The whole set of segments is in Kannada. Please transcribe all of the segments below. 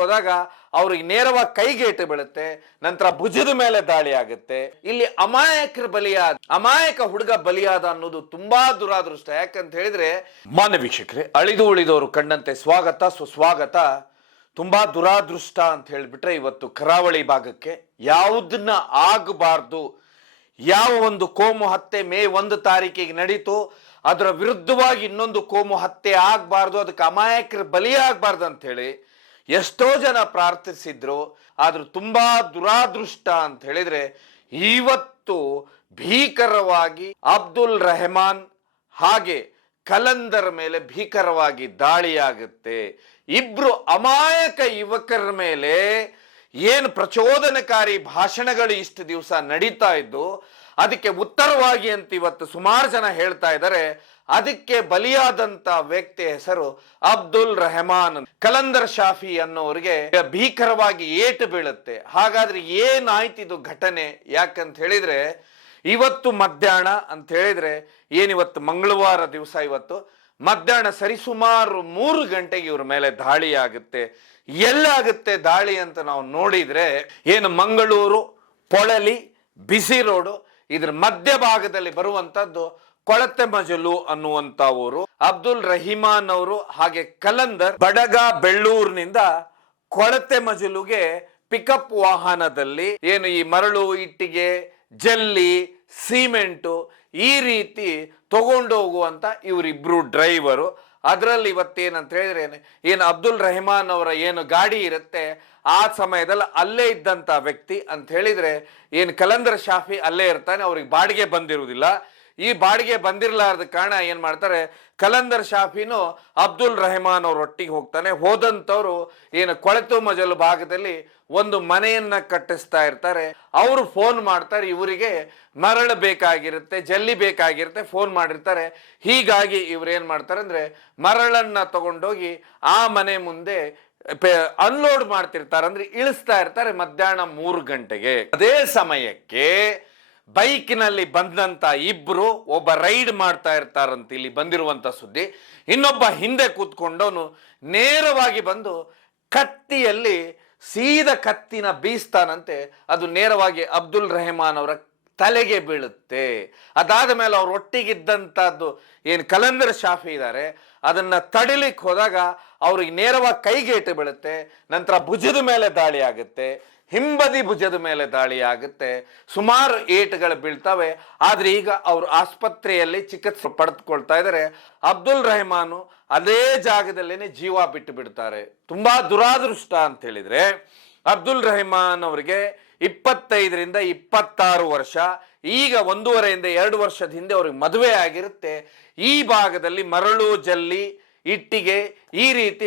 ಹೋದಾಗ ಅವ್ರಿಗೆ ನೇರವಾಗಿ ಕೈಗೇಟು ಬೀಳುತ್ತೆ, ನಂತರ ಭುಜದ ಮೇಲೆ ದಾಳಿ ಆಗುತ್ತೆ. ಇಲ್ಲಿ ಅಮಾಯಕ ಹುಡುಗ ಬಲಿಯಾದ ಅನ್ನೋದು ತುಂಬಾ ದುರಾದೃಷ್ಟ. ಯಾಕಂತ ಹೇಳಿದ್ರೆ ಮಾನ್ಯ ವೀಕ್ಷಕರೇ, ಅಳಿದು ಉಳಿದವರು ಕಂಡಂತೆ ಸ್ವಾಗತ ಸುಸ್ವಾಗತ. ತುಂಬಾ ದುರಾದೃಷ್ಟ ಅಂತ ಹೇಳಿಬಿಟ್ರೆ ಇವತ್ತು ಕರಾವಳಿ ಭಾಗಕ್ಕೆ ಯಾವುದನ್ನ ಆಗಬಾರ್ದು, ಯಾವ ಒಂದು ಕೋಮು ಹತ್ಯೆ ಮೇ 1 ತಾರೀಕಿಗೆ ನಡೀತು, ಅದರ ವಿರುದ್ಧವಾಗಿ ಇನ್ನೊಂದು ಕೋಮು ಹತ್ಯೆ ಆಗಬಾರ್ದು, ಅದಕ್ಕೆ ಅಮಾಯಕರು ಬಲಿಯಾಗಬಾರ್ದು ಅಂತ ಹೇಳಿ ಎಷ್ಟೋ ಜನ ಪ್ರಾರ್ಥಿಸಿದ್ರು. ಆದ್ರೂ ತುಂಬಾ ದುರಾದೃಷ್ಟ ಅಂತ ಹೇಳಿದ್ರೆ ಇವತ್ತು ಭೀಕರವಾಗಿ ಅಬ್ದುಲ್ ರೆಹಮಾನ್ ಹಾಗೆ ಕಲಂದರ್ ಮೇಲೆ ಭೀಕರವಾಗಿ ದಾಳಿಯಾಗುತ್ತೆ. ಇಬ್ರು ಅಮಾಯಕ ಯುವಕರ ಮೇಲೆ ಏನು ಪ್ರಚೋದನಕಾರಿ ಭಾಷಣಗಳು ಇಷ್ಟು ದಿವಸ ನಡೀತಾ ಇದ್ದು, ಅದಕ್ಕೆ ಉತ್ತರವಾಗಿ ಅಂತ ಇವತ್ತು ಸುಮಾರು ಜನ ಹೇಳ್ತಾ ಇದ್ದಾರೆ. ಅದಕ್ಕೆ ಬಲಿಯಾದಂತ ವ್ಯಕ್ತಿ ಹೆಸರು ಅಬ್ದುಲ್ ರೆಹಮಾನ್. ಕಲಂದರ್ ಶಾಫಿ ಅನ್ನೋರಿಗೆ ಭೀಕರವಾಗಿ ಏಟು ಬೀಳುತ್ತೆ. ಹಾಗಾದ್ರೆ ಏನಾಯ್ತು ಇದು ಘಟನೆ? ಯಾಕಂತ ಹೇಳಿದ್ರೆ ಇವತ್ತು ಮಧ್ಯಾಹ್ನ ಅಂತ ಹೇಳಿದ್ರೆ ಏನಿವತ್ತು ಮಂಗಳವಾರ ದಿವಸ, ಇವತ್ತು ಮಧ್ಯಾಹ್ನ ಸರಿಸುಮಾರು 3 ಗಂಟೆಗೆ ಇವ್ರ ಮೇಲೆ ದಾಳಿ ಆಗುತ್ತೆ. ಎಲ್ಲಾಗುತ್ತೆ ದಾಳಿ ಅಂತ ನಾವು ನೋಡಿದ್ರೆ, ಏನು ಮಂಗಳೂರು ಪೊಳಲಿ ಬಿಸಿ ರೋಡು ಇದ್ರ ಮಧ್ಯಭಾಗದಲ್ಲಿ ಬರುವಂತದ್ದು ಕೊಳತೆ ಮಜಲು ಅನ್ನುವಂತ ಊರು. ಅಬ್ದುಲ್ ರಹಿಮಾನ್ ಅವರು ಹಾಗೆ ಕಲಂದರ್ ಬಡಗ ಬೆಳ್ಳೂರಿನಿಂದ ಕೊಳತೆ ಮಜಲುಗೆ ಪಿಕಪ್ ವಾಹನದಲ್ಲಿ ಏನು ಈ ಮರಳು, ಇಟ್ಟಿಗೆ, ಜಲ್ಲಿ, ಸಿಮೆಂಟು ಈ ರೀತಿ ತಗೊಂಡು ಹೋಗುವಂತ ಇವರಿಬ್ರು ಡ್ರೈವರು. ಅದರಲ್ಲಿ ಇವತ್ತೇನಂತ ಹೇಳಿದ್ರೆ ಏನು ಅಬ್ದುಲ್ ರೆಹಮಾನ್ ಅವರ ಏನು ಗಾಡಿ ಇರುತ್ತೆ ಆ ಸಮಯದಲ್ಲಿ ಅಲ್ಲೇ ಇದ್ದಂತ ವ್ಯಕ್ತಿ ಅಂತ ಹೇಳಿದ್ರೆ ಏನು ಕಲಂದರ್ ಶಾಫಿ ಅಲ್ಲೇ ಇರ್ತಾನೆ. ಅವ್ರಿಗೆ ಬಾಡಿಗೆ ಬಂದಿರುವುದಿಲ್ಲ. ಈ ಬಾಡಿಗೆ ಬಂದಿರಲಾರದ ಕಾರಣ ಏನ್ ಮಾಡ್ತಾರೆ, ಕಲಂದರ್ ಶಾಫಿನು ಅಬ್ದುಲ್ ರೆಹಮಾನ್ ಅವ್ರ ಒಟ್ಟಿಗೆ ಹೋಗ್ತಾನೆ. ಹೋದಂತವ್ರು ಏನು ಕೊಳೆತು ಮಜಲು ಭಾಗದಲ್ಲಿ ಒಂದು ಮನೆಯನ್ನ ಕಟ್ಟಿಸ್ತಾ ಇರ್ತಾರೆ. ಅವರು ಫೋನ್ ಮಾಡ್ತಾರೆ, ಇವರಿಗೆ ಮರಳು ಬೇಕಾಗಿರುತ್ತೆ, ಜಲ್ಲಿ ಬೇಕಾಗಿರುತ್ತೆ, ಫೋನ್ ಮಾಡಿರ್ತಾರೆ. ಹೀಗಾಗಿ ಇವ್ರು ಏನ್ ಮಾಡ್ತಾರೆ ಅಂದ್ರೆ ಮರಳನ್ನ ತಗೊಂಡೋಗಿ ಆ ಮನೆ ಮುಂದೆ ಅನ್ಲೋಡ್ ಮಾಡ್ತಿರ್ತಾರೆ, ಅಂದ್ರೆ ಇಳಿಸ್ತಾ ಇರ್ತಾರೆ ಮಧ್ಯಾಹ್ನ 3 ಗಂಟೆಗೆ. ಅದೇ ಸಮಯಕ್ಕೆ ಬೈಕ್ನಲ್ಲಿ ಬಂದಂತ ಇಬ್ರು ಒಬ್ಬ ರೈಡ್ ಮಾಡ್ತಾ ಇರ್ತಾರಂತ ಇಲ್ಲಿ ಬಂದಿರುವಂತ ಸುದ್ದಿ. ಇನ್ನೊಬ್ಬ ಹಿಂದೆ ಕೂತ್ಕೊಂಡವನು ನೇರವಾಗಿ ಬಂದು ಕತ್ತಿಯಲ್ಲಿ ಸೀದಾ ಕತ್ತಿನ ಬೀಸ್ತಾನಂತೆ. ಅದು ನೇರವಾಗಿ ಅಬ್ದುಲ್ ರೆಹಮಾನ್ ಅವರ ತಲೆಗೆ ಬೀಳುತ್ತೆ. ಅದಾದ ಮೇಲೆ ಅವ್ರ ಒಟ್ಟಿಗಿದ್ದಂತದ್ದು ಏನು ಕಲಂದರ್ ಶಾಫಿ ಇದ್ದಾರೆ ಅದನ್ನ ತಡಿಲಿಕ್ಕೆ ಹೋದಾಗ ಅವ್ರಿಗೆ ನೇರವಾಗಿ ಕೈಗೇಟು ಬೀಳುತ್ತೆ. ನಂತರ ಭುಜದ ಮೇಲೆ ದಾಳಿ ಆಗುತ್ತೆ, ಹಿಂಬದಿ ಭುಜದ ಮೇಲೆ ದಾಳಿ ಆಗುತ್ತೆ, ಸುಮಾರು ಏಟುಗಳು ಬೀಳ್ತವೆ. ಆದ್ರೆ ಈಗ ಅವರು ಆಸ್ಪತ್ರೆಯಲ್ಲಿ ಚಿಕಿತ್ಸೆ ಪಡೆದುಕೊಳ್ತಾ ಇದ್ದಾರೆ. ಅಬ್ದುಲ್ ರೆಹಮಾನ್ ಅದೇ ಜಾಗದಲ್ಲೇನೆ ಜೀವ ಬಿಟ್ಟು ಬಿಡ್ತಾರೆ. ತುಂಬಾ ದುರಾದೃಷ್ಟ ಅಂತ ಹೇಳಿದ್ರೆ ಅಬ್ದುಲ್ ರೆಹಮಾನ್ ಅವರಿಗೆ 25ರಿಂದ 26 ವರ್ಷ. ಈಗ 1.5ರಿಂದ 2 ವರ್ಷದ ಹಿಂದೆ ಅವ್ರಿಗೆ ಮದುವೆ ಆಗಿರುತ್ತೆ. ಈ ಭಾಗದಲ್ಲಿ ಮರಳು, ಜಲ್ಲಿ, ಇಟ್ಟಿಗೆ ಈ ರೀತಿ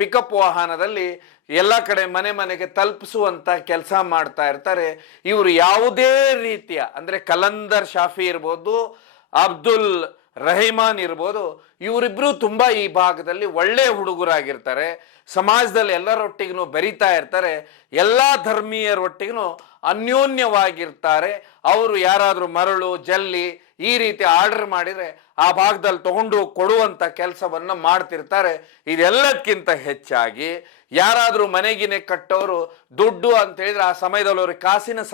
ಪಿಕಪ್ ವಾಹನದಲ್ಲಿ ಎಲ್ಲ ಕಡೆ ಮನೆ ಮನೆಗೆ ತಲುಪಿಸುವಂತ ಕೆಲಸ ಮಾಡ್ತಾ ಇರ್ತಾರೆ. ಇವರು ಯಾವುದೇ ರೀತಿಯ ಅಂದ್ರೆ ಕಲಂದರ್ ಶಾಫಿ ಇರ್ಬೋದು, ಅಬ್ದುಲ್ ರೆಹಮಾನ್ ಇರ್ಬೋದು, ಇವರಿಬ್ರು ತುಂಬಾ ಈ ಭಾಗದಲ್ಲಿ ಒಳ್ಳೆ ಹುಡುಗರಾಗಿರ್ತಾರೆ. ಸಮಾಜದಲ್ಲಿ ಎಲ್ಲರೊಟ್ಟಿಗೂ ಬೆರೀತಾ ಇರ್ತಾರೆ. ಎಲ್ಲಾ ಧರ್ಮೀಯರೊಟ್ಟಿಗೂ ಅನ್ಯೋನ್ಯವಾಗಿರ್ತಾರೆ. ಅವರು ಯಾರಾದ್ರೂ ಮರಳು, ಜಲ್ಲಿ ಈ ರೀತಿ ಆರ್ಡರ್ ಮಾಡಿದ್ರೆ ಆ ಭಾಗದಲ್ಲಿ ತಗೊಂಡು ಕೊಡುವಂತ ಕೆಲಸವನ್ನ ಮಾಡ್ತಿರ್ತಾರೆ. ಇದೆಲ್ಲದಕ್ಕಿಂತ ಹೆಚ್ಚಾಗಿ ಯಾರಾದ್ರೂ ಮನೆಗಿನೆ ಕಟ್ಟೋರು ದುಡ್ಡು ಅಂತ ಹೇಳಿದ್ರೆ ಆ ಸಮಯದಲ್ಲಿ ಅವ್ರಿಗೆ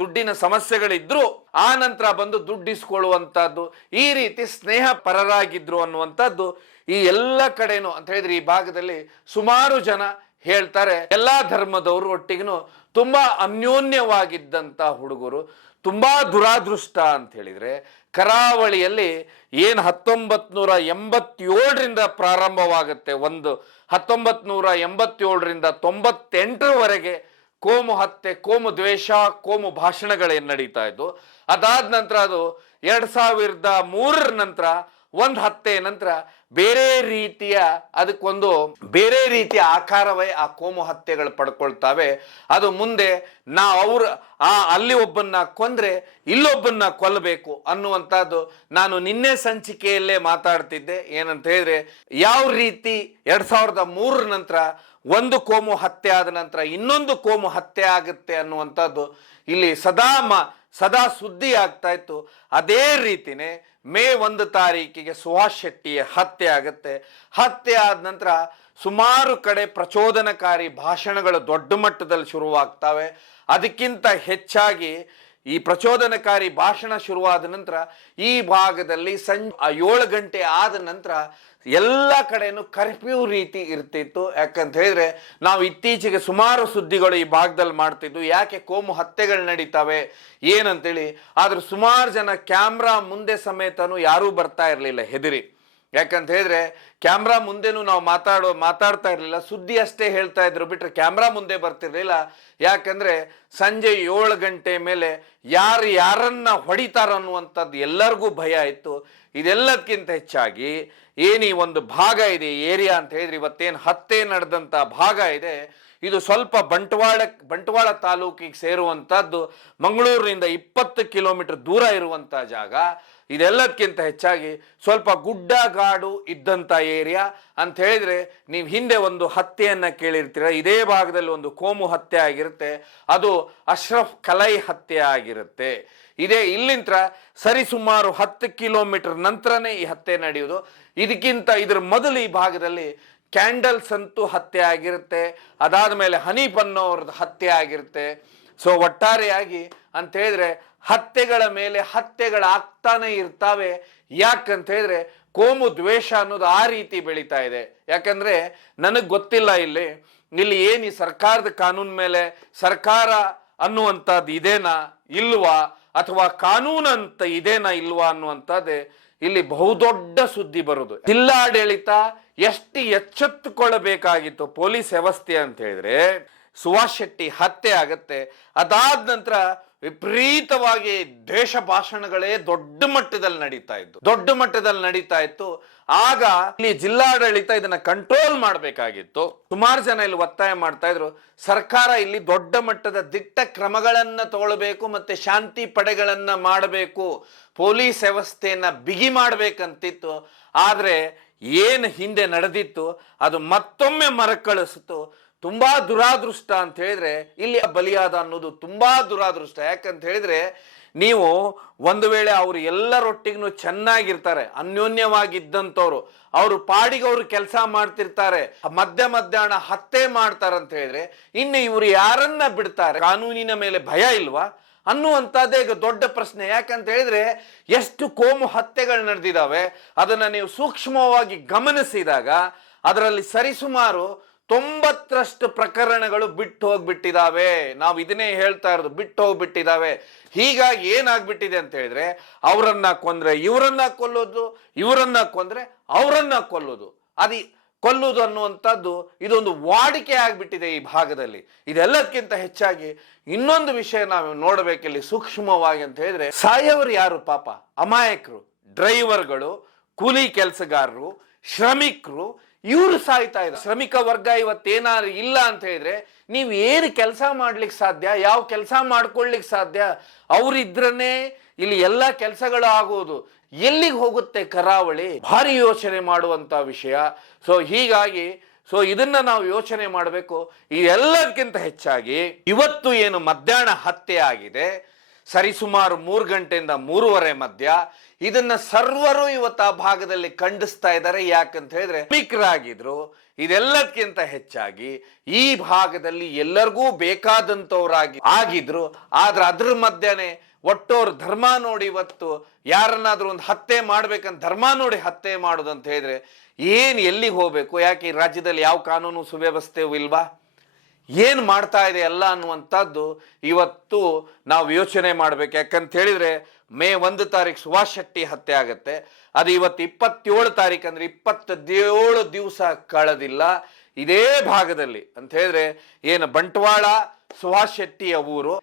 ದುಡ್ಡಿನ ಸಮಸ್ಯೆಗಳಿದ್ರು ಆ ನಂತರ ಬಂದು ದುಡ್ಡಿಸ್ಕೊಳ್ಳುವಂತದ್ದು, ಈ ರೀತಿ ಸ್ನೇಹ ಪರರಾಗಿದ್ರು ಅನ್ನುವಂಥದ್ದು ಈ ಎಲ್ಲ ಕಡೆನೂ ಅಂತ ಹೇಳಿದ್ರೆ ಈ ಭಾಗದಲ್ಲಿ ಸುಮಾರು ಜನ ಹೇಳ್ತಾರೆ. ಎಲ್ಲಾ ಧರ್ಮದವರು ಒಟ್ಟಿಗೂ ತುಂಬಾ ಅನ್ಯೋನ್ಯವಾಗಿದ್ದಂತ ಹುಡುಗರು. ತುಂಬಾ ದುರಾದೃಷ್ಟ ಅಂತ ಹೇಳಿದ್ರೆ ಕರಾವಳಿಯಲ್ಲಿ ಏನು 1987ರಿಂದ ಪ್ರಾರಂಭವಾಗುತ್ತೆ, 1987ರಿಂದ 98ರವರೆಗೆ ಕೋಮು ಹತ್ಯೆ, ಕೋಮು ದ್ವೇಷ, ಕೋಮು ಭಾಷಣಗಳೇನು ನಡೀತಾ ಇದ್ದು. ಅದಾದ ನಂತರ ಅದು 2003 ನಂತರ ಒಂದು ಹತ್ಯೆ ನಂತರ ಬೇರೆ ರೀತಿಯ ಆಕಾರವೇ ಆ ಕೋಮು ಹತ್ಯೆಗಳು ಪಡ್ಕೊಳ್ತಾವೆ. ಅದು ಮುಂದೆ ಅಲ್ಲಿ ಒಬ್ಬನ್ನ ಕೊಂದ್ರೆ ಇಲ್ಲೊಬ್ಬನ್ನ ಕೊಲ್ಲಬೇಕು ಅನ್ನುವಂಥದ್ದು. ನಾನು ನಿನ್ನೆ ಸಂಚಿಕೆಯಲ್ಲೇ ಮಾತಾಡ್ತಿದ್ದೆ. ಏನಂತ ಹೇಳಿದ್ರೆ ಯಾವ ರೀತಿ 2003 ನಂತರ ಒಂದು ಕೋಮು ಹತ್ಯೆ ಆದ ನಂತರ ಇನ್ನೊಂದು ಕೋಮು ಹತ್ಯೆ ಆಗುತ್ತೆ ಅನ್ನುವಂಥದ್ದು ಇಲ್ಲಿ ಸದಾ ಸುದ್ದಿ ಆಗ್ತಾ ಇತ್ತು. ಅದೇ ರೀತಿನೇ ಮೇ 1 ತಾರೀಕಿಗೆ ಸುಹಾಸ್ ಶೆಟ್ಟಿಯ ಹತ್ಯೆ ಆಗುತ್ತೆ. ಹತ್ಯೆ ಆದ ನಂತರ ಸುಮಾರು ಕಡೆ ಪ್ರಚೋದನಕಾರಿ ಭಾಷಣಗಳು ದೊಡ್ಡ ಮಟ್ಟದಲ್ಲಿ ಶುರುವಾಗ್ತವೆ. ಅದಕ್ಕಿಂತ ಹೆಚ್ಚಾಗಿ ಈ ಪ್ರಚೋದನಕಾರಿ ಭಾಷಣ ಶುರುವಾದ ನಂತರ ಈ ಭಾಗದಲ್ಲಿ ಸಂಜೆ 7 ಗಂಟೆ ಆದ ನಂತರ ಎಲ್ಲ ಕಡೆನೂ ಕರ್ಫ್ಯೂ ರೀತಿ ಇರ್ತಿತ್ತು. ಯಾಕಂತ ಹೇಳಿದ್ರೆ ನಾವು ಇತ್ತೀಚೆಗೆ ಸುಮಾರು ಸುದ್ದಿಗಳು ಈ ಭಾಗದಲ್ಲಿ ಮಾಡ್ತಿದ್ವು, ಯಾಕೆ ಕೋಮು ಹತ್ಯೆಗಳು ನಡೀತವೆ ಏನಂತೇಳಿ. ಆದ್ರೆ ಸುಮಾರು ಜನ ಕ್ಯಾಮ್ರಾ ಮುಂದೆ ಸಮೇತನೂ ಯಾರೂ ಬರ್ತಾ ಇರಲಿಲ್ಲ ಹೆದರಿ. ಯಾಕಂತ ಹೇಳಿದ್ರೆ ಕ್ಯಾಮ್ರಾ ಮುಂದೆನೂ ನಾವು ಮಾತಾಡ್ತಾ ಇರಲಿಲ್ಲ, ಸುದ್ದಿ ಅಷ್ಟೇ ಹೇಳ್ತಾ ಇದ್ರು ಬಿಟ್ರೆ ಕ್ಯಾಮ್ರಾ ಮುಂದೆ ಬರ್ತಿರ್ಲಿಲ್ಲ. ಯಾಕಂದ್ರೆ ಸಂಜೆ 7 ಗಂಟೆ ಮೇಲೆ ಯಾರನ್ನ ಹೊಡಿತಾರ ಅನ್ನುವಂಥದ್ದು ಎಲ್ಲರಿಗೂ ಭಯ ಇತ್ತು. ಇದೆಲ್ಲದಕ್ಕಿಂತ ಹೆಚ್ಚಾಗಿ ಏನು ಈ ಒಂದು ಭಾಗ ಇದೆ ಏರಿಯಾ ಅಂತ ಹೇಳಿದ್ರೆ, ಇವತ್ತೇನು ಹತ್ಯೆ ನಡೆದಂಥ ಭಾಗ ಇದೆ, ಇದು ಸ್ವಲ್ಪ ಬಂಟ್ವಾಳ ತಾಲೂಕಿಗೆ ಸೇರುವಂಥದ್ದು, ಮಂಗಳೂರಿನಿಂದ 20 ಕಿಲೋಮೀಟರ್ ದೂರ ಇರುವಂಥ ಜಾಗ. ಇದೆಲ್ಲದಕ್ಕಿಂತ ಹೆಚ್ಚಾಗಿ ಸ್ವಲ್ಪ ಗುಡ್ಡಗಾಡು ಇದ್ದಂಥ ಏರಿಯಾ ಅಂತ ಹೇಳಿದ್ರೆ, ನೀವು ಹಿಂದೆ ಒಂದು ಹತ್ಯೆಯನ್ನ ಕೇಳಿರ್ತೀರ, ಇದೇ ಭಾಗದಲ್ಲಿ ಒಂದು ಕೋಮು ಹತ್ಯೆ ಆಗಿರುತ್ತೆ, ಅದು ಅಶ್ರಫ್ ಕಲೈ ಹತ್ಯೆ ಆಗಿರುತ್ತೆ. ಇದೇ ಇಲ್ಲಿಂದ ಸರಿಸುಮಾರು 10 ಕಿಲೋಮೀಟರ್ ನಂತರನೇ ಈ ಹತ್ಯೆ ನಡೆಯುವುದು. ಇದ್ರ ಮೊದಲು ಈ ಭಾಗದಲ್ಲಿ ಕ್ಯಾಂಡಲ್ಸ್ ಅಂತೂ ಹತ್ಯೆ ಆಗಿರುತ್ತೆ, ಅದಾದ ಮೇಲೆ ಹನೀಫ್ ಅನ್ನೋರ್ದು ಹತ್ಯೆ ಆಗಿರುತ್ತೆ. ಸೊ ಒಟ್ಟಾರೆಯಾಗಿ ಅಂತ ಹೇಳಿದ್ರೆ ಹತ್ಯೆಗಳ ಮೇಲೆ ಹತ್ಯೆಗಳಾಗ್ತಾನೆ ಇರ್ತಾವೆ. ಯಾಕಂತ ಹೇಳಿದ್ರೆ ಕೋಮು ದ್ವೇಷ ಅನ್ನೋದು ಆ ರೀತಿ ಬೆಳೀತಾ ಇದೆ. ಯಾಕಂದ್ರೆ ನನಗೆ ಗೊತ್ತಿಲ್ಲ ಇಲ್ಲಿ ಏನು ಈ ಸರ್ಕಾರದ ಕಾನೂನು ಮೇಲೆ ಸರ್ಕಾರ ಅನ್ನುವಂಥದ್ದು ಇದೇನಾ ಇಲ್ವಾ, ಅಥವಾ ಕಾನೂನು ಅಂತ ಇದೇನಾ ಇಲ್ವಾ ಅನ್ನುವಂಥದ್ದೇ ಇಲ್ಲಿ ಬಹುದೊಡ್ಡ ಸುದ್ದಿ ಬರುದು. ಜಿಲ್ಲಾಡಳಿತ ಎಷ್ಟು ಎಚ್ಚೆತ್ತುಕೊಳ್ಳಬೇಕಾಗಿತ್ತು ಪೊಲೀಸ್ ವ್ಯವಸ್ಥೆ ಅಂತ ಹೇಳಿದ್ರೆ, ಸುಭಾಷ್ ಶೆಟ್ಟಿ ಹತ್ಯೆ ಆಗತ್ತೆ, ಅದಾದ ನಂತರ ವಿಪರೀತವಾಗಿ ದೇಶ ಭಾಷಣಗಳೇ ದೊಡ್ಡ ಮಟ್ಟದಲ್ಲಿ ನಡೀತಾ ಇತ್ತು. ಆಗ ಇಲ್ಲಿ ಜಿಲ್ಲಾಡಳಿತ ಇದನ್ನ ಕಂಟ್ರೋಲ್ ಮಾಡಬೇಕಾಗಿತ್ತು. ಸುಮಾರು ಜನ ಇಲ್ಲಿ ಒತ್ತಾಯ ಮಾಡ್ತಾ ಇದ್ರು, ಸರ್ಕಾರ ಇಲ್ಲಿ ದೊಡ್ಡ ಮಟ್ಟದ ದಿಟ್ಟ ಕ್ರಮಗಳನ್ನ ತಗೊಳ್ಬೇಕು, ಮತ್ತೆ ಶಾಂತಿ ಪಡೆಗಳನ್ನ ಮಾಡಬೇಕು, ಪೊಲೀಸ್ ವ್ಯವಸ್ಥೆಯನ್ನ ಬಿಗಿ ಮಾಡ್ಬೇಕಂತಿತ್ತು. ಆದ್ರೆ ಏನು ಹಿಂದೆ ನಡೆದಿತ್ತು ಅದು ಮತ್ತೊಮ್ಮೆ ಮರಕಳಿಸಿತು. ತುಂಬಾ ದುರಾದೃಷ್ಟ ಅಂತ ಹೇಳಿದ್ರೆ ಇಲ್ಲಿ ಬಲಿಯಾದ ಅನ್ನೋದು ತುಂಬಾ ದುರಾದೃಷ್ಟ. ಯಾಕಂತ ಹೇಳಿದ್ರೆ ನೀವು ಒಂದು ವೇಳೆ ಅವರು ಎಲ್ಲರೊಟ್ಟಿಗೂ ಚೆನ್ನಾಗಿರ್ತಾರೆ, ಅನ್ಯೋನ್ಯವಾಗಿದ್ದಂಥವ್ರು, ಅವರು ಪಾಡಿಗೆ ಅವರು ಕೆಲಸ ಮಾಡ್ತಿರ್ತಾರೆ, ಮಧ್ಯಾಹ್ನ ಹತ್ಯೆ ಮಾಡ್ತಾರಂತ ಹೇಳಿದ್ರೆ ಇನ್ನು ಇವರು ಯಾರನ್ನ ಬಿಡ್ತಾರೆ? ಕಾನೂನಿನ ಮೇಲೆ ಭಯ ಇಲ್ವಾ ಅನ್ನುವಂಥದ್ದೇ ಈಗ ದೊಡ್ಡ ಪ್ರಶ್ನೆ. ಯಾಕಂತ ಹೇಳಿದ್ರೆ ಎಷ್ಟು ಕೋಮು ಹತ್ಯೆಗಳು ನಡೆದಿದ್ದಾವೆ ಅದನ್ನ ನೀವು ಸೂಕ್ಷ್ಮವಾಗಿ ಗಮನಿಸಿದಾಗ ಅದರಲ್ಲಿ ಸರಿಸುಮಾರು 90ರಷ್ಟು ಪ್ರಕರಣಗಳು ಬಿಟ್ಟು ಹೋಗ್ಬಿಟ್ಟಿದ್ದಾವೆ. ನಾವು ಇದನ್ನೇ ಹೇಳ್ತಾ ಇರೋದು, ಬಿಟ್ಟು ಹೋಗ್ಬಿಟ್ಟಿದ್ದಾವೆ. ಹೀಗಾಗಿ ಏನಾಗ್ಬಿಟ್ಟಿದೆ ಅಂತ ಹೇಳಿದ್ರೆ, ಅವರನ್ನ ಕೊಂದ್ರೆ ಇವರನ್ನ ಕೊಲ್ಲೋದು, ಇವರನ್ನ ಕೊಂದ್ರೆ ಅವರನ್ನ ಕೊಲ್ಲೋದು, ಕೊಲ್ಲುವುದು ಅನ್ನುವಂಥದ್ದು ಇದೊಂದು ವಾಡಿಕೆ ಆಗ್ಬಿಟ್ಟಿದೆ ಈ ಭಾಗದಲ್ಲಿ. ಇದೆಲ್ಲದಕ್ಕಿಂತ ಹೆಚ್ಚಾಗಿ ಇನ್ನೊಂದು ವಿಷಯ ನಾವು ನೋಡಬೇಕಿಲ್ಲಿ ಸೂಕ್ಷ್ಮವಾಗಿ ಅಂತ ಹೇಳಿದ್ರೆ, ಸಾಯೋರು ಯಾರು? ಪಾಪ ಅಮಾಯಕರು, ಡ್ರೈವರ್ಗಳು, ಕೂಲಿ ಕೆಲಸಗಾರರು, ಶ್ರಮಿಕರು, ಇವರು ಸಾಯ್ತಾ ಇದ್ದಾರೆ. ಶ್ರಮಿಕ ವರ್ಗ ಇವತ್ತೇನಾದ್ರು ಇಲ್ಲ ಅಂತ ಹೇಳಿದ್ರೆ ನೀವು ಏನು ಕೆಲಸ ಮಾಡ್ಲಿಕ್ಕೆ ಸಾಧ್ಯ? ಯಾವ ಕೆಲಸ ಮಾಡ್ಕೊಳ್ಲಿಕ್ಕೆ ಸಾಧ್ಯ? ಅವರಿದ್ರನೇ ಇಲ್ಲಿ ಎಲ್ಲ ಕೆಲಸಗಳು ಆಗುವುದು. ಎಲ್ಲಿಗೆ ಹೋಗುತ್ತೆ ಕರಾವಳಿ? ಭಾರಿ ಯೋಚನೆ ಮಾಡುವಂತ ವಿಷಯ. ಹೀಗಾಗಿ ಇದನ್ನ ನಾವು ಯೋಚನೆ ಮಾಡಬೇಕು. ಇದೆಲ್ಲದಕ್ಕಿಂತ ಹೆಚ್ಚಾಗಿ ಇವತ್ತು ಏನು ಮಧ್ಯಾಹ್ನ ಹತ್ಯೆ ಆಗಿದೆ, ಸರಿಸುಮಾರು 3 ಗಂಟೆಯಿಂದ 3:30 ಮಧ್ಯ, ಇದನ್ನ ಸರ್ವರು ಇವತ್ತು ಆ ಭಾಗದಲ್ಲಿ ಖಂಡಿಸ್ತಾ ಇದ್ದಾರೆ. ಯಾಕಂತ ಹೇಳಿದ್ರೆ ಶ್ರಮಿಕರಾಗಿದ್ರು. ಇದೆಲ್ಲದಕ್ಕಿಂತ ಹೆಚ್ಚಾಗಿ ಈ ಭಾಗದಲ್ಲಿ ಎಲ್ಲರಿಗೂ ಆಗಿದ್ರು. ಆದ್ರೆ ಅದ್ರ ಮಧ್ಯೆ ಒಟ್ಟೋರು ಧರ್ಮ ನೋಡಿ ಇವತ್ತು ಯಾರನ್ನಾದ್ರೂ ಒಂದು ಹತ್ಯೆ ಮಾಡ್ಬೇಕಂತ ಧರ್ಮ ನೋಡಿ ಹತ್ಯೆ ಮಾಡೋದಂತ ಹೇಳಿದ್ರೆ ಎಲ್ಲಿಗೆ ಹೋಗ್ಬೇಕು? ಯಾಕೆ ಈ ರಾಜ್ಯದಲ್ಲಿ ಯಾವ ಕಾನೂನು ಸುವ್ಯವಸ್ಥೆಯೂ ಇಲ್ವಾ? ಏನು ಮಾಡ್ತಾ ಇದೆ ಎಲ್ಲ ಅನ್ನುವಂಥದ್ದು ಇವತ್ತು ನಾವು ಯೋಚನೆ ಮಾಡ್ಬೇಕು. ಯಾಕಂತ ಹೇಳಿದ್ರೆ ಮೇ 1 ತಾರೀಕು ಸುಭಾಷ್ ಶೆಟ್ಟಿ ಹತ್ಯೆ ಆಗತ್ತೆ. ಅದು ಇವತ್ತು 27 ತಾರೀಕು ಅಂದ್ರೆ 27 ದಿವಸ ಕಳೆದಿಲ್ಲ. ಇದೇ ಭಾಗದಲ್ಲಿ ಅಂತ ಹೇಳಿದ್ರೆ ಏನು ಬಂಟ್ವಾಳ ಸುಭಾಷ್ ಶೆಟ್ಟಿಯ ಊರು,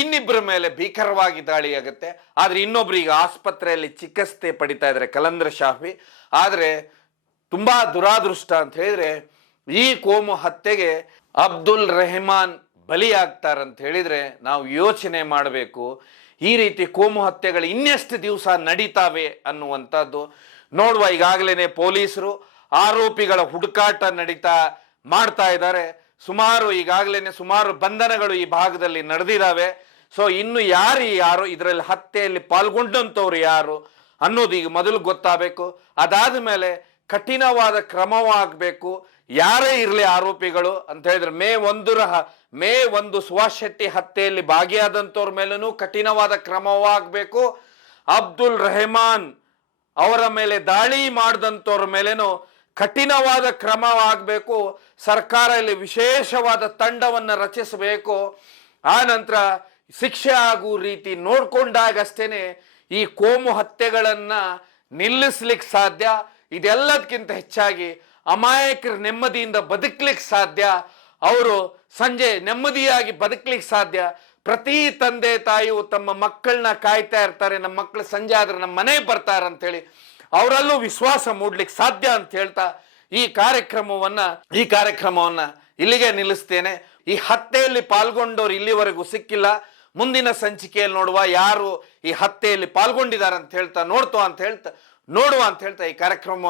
ಇನ್ನಿಬ್ಬರ ಮೇಲೆ ಭೀಕರವಾಗಿ ದಾಳಿ ಆಗುತ್ತೆ. ಆದ್ರೆ ಇನ್ನೊಬ್ರು ಈಗ ಆಸ್ಪತ್ರೆಯಲ್ಲಿ ಚಿಕಿತ್ಸೆ ಪಡಿತಾ ಇದ್ದಾರೆ, ಕಲಂದ್ರ ಶಾಫಿ. ಆದ್ರೆ ತುಂಬಾ ದುರಾದೃಷ್ಟ ಅಂತ ಹೇಳಿದ್ರೆ ಈ ಕೋಮು ಹತ್ಯೆಗೆ ಅಬ್ದುಲ್ ರೆಹಮಾನ್ ಬಲಿಯಾಗ್ತಾರಂತ ಹೇಳಿದ್ರೆ ನಾವು ಯೋಚನೆ ಮಾಡಬೇಕು. ಈ ರೀತಿ ಕೋಮು ಹತ್ಯೆಗಳು ಇನ್ನೆಷ್ಟು ದಿವಸ ನಡೀತಾವೆ ಅನ್ನುವಂಥದ್ದು ನೋಡುವ. ಈಗಾಗಲೇ ಪೊಲೀಸರು ಆರೋಪಿಗಳ ಹುಡುಕಾಟ ಮಾಡ್ತಾ ಇದ್ದಾರೆ. ಈಗಾಗಲೇ ಸುಮಾರು ಬಂಧನಗಳು ಈ ಭಾಗದಲ್ಲಿ ನಡೆದಿದ್ದಾವೆ. ಇನ್ನು ಯಾರು ಇದರಲ್ಲಿ ಹತ್ಯೆಯಲ್ಲಿ ಪಾಲ್ಗೊಂಡಂಥವ್ರು ಯಾರು ಅನ್ನೋದು ಈಗ ಮೊದಲು ಗೊತ್ತಾಗಬೇಕು. ಅದಾದ ಮೇಲೆ ಕಠಿಣವಾದ ಕ್ರಮವಾಗಬೇಕು. ಯಾರೇ ಇರಲಿ ಆರೋಪಿಗಳು ಅಂತ ಹೇಳಿದ್ರೆ ಮೇ 1 ಸುಭಾಷ್ ಶೆಟ್ಟಿ ಹತ್ಯೆಯಲ್ಲಿ ಭಾಗಿಯಾದಂಥವ್ರ ಮೇಲೂ ಕಠಿಣವಾದ ಕ್ರಮವಾಗಬೇಕು. ಅಬ್ದುಲ್ ರೆಹಮಾನ್ ಅವರ ಮೇಲೆ ದಾಳಿ ಮಾಡಿದಂಥವ್ರ ಮೇಲೇನು ಕಠಿಣವಾದ ಕ್ರಮವಾಗಬೇಕು. ಸರ್ಕಾರ ಇಲ್ಲಿ ವಿಶೇಷವಾದ ತಂಡವನ್ನು ರಚಿಸಬೇಕು. ಆ ನಂತರ ಶಿಕ್ಷೆ ಆಗುವ ರೀತಿ ನೋಡ್ಕೊಂಡಾಗಷ್ಟೇನೆ ಈ ಕೋಮು ಹತ್ಯೆಗಳನ್ನ ನಿಲ್ಲಿಸ್ಲಿಕ್ಕೆ ಸಾಧ್ಯ. ಇದೆಲ್ಲದಕ್ಕಿಂತ ಹೆಚ್ಚಾಗಿ ಅಮಾಯಕರು ನೆಮ್ಮದಿಯಿಂದ ಬದುಕಲಿಕ್ಕೆ ಸಾಧ್ಯ. ಅವರು ಸಂಜೆ ನೆಮ್ಮದಿಯಾಗಿ ಬದುಕಲಿಕ್ಕೆ ಸಾಧ್ಯ. ಪ್ರತಿ ತಂದೆ ತಾಯಿಯು ತಮ್ಮ ಮಕ್ಕಳನ್ನ ಕಾಯ್ತಾ ಇರ್ತಾರೆ, ನಮ್ಮ ಮಕ್ಕಳು ಸಂಜೆ ಆದ್ರೆ ನಮ್ಮ ಮನೆಗೆ ಬರ್ತಾರೆ ಅಂತೇಳಿ ಅವರಲ್ಲೂ ವಿಶ್ವಾಸ ಮೂಡ್ಲಿಕ್ಕೆ ಸಾಧ್ಯ ಅಂತ ಹೇಳ್ತಾ ಈ ಕಾರ್ಯಕ್ರಮವನ್ನ ಇಲ್ಲಿಗೆ ನಿಲ್ಲಿಸ್ತೇನೆ. ಈ ಹತ್ಯೆಯಲ್ಲಿ ಪಾಲ್ಗೊಂಡವ್ರು ಇಲ್ಲಿವರೆಗೂ ಸಿಕ್ಕಿಲ್ಲ. ಮುಂದಿನ ಸಂಚಿಕೆಯಲ್ಲಿ ನೋಡುವ ಯಾರು ಈ ಹತ್ಯೆಯಲ್ಲಿ ಪಾಲ್ಗೊಂಡಿದ್ದಾರೆ ಅಂತ ಹೇಳ್ತಾ ನೋಡುವ ಅಂತ ಹೇಳ್ತಾ ಈ ಕಾರ್ಯಕ್ರಮ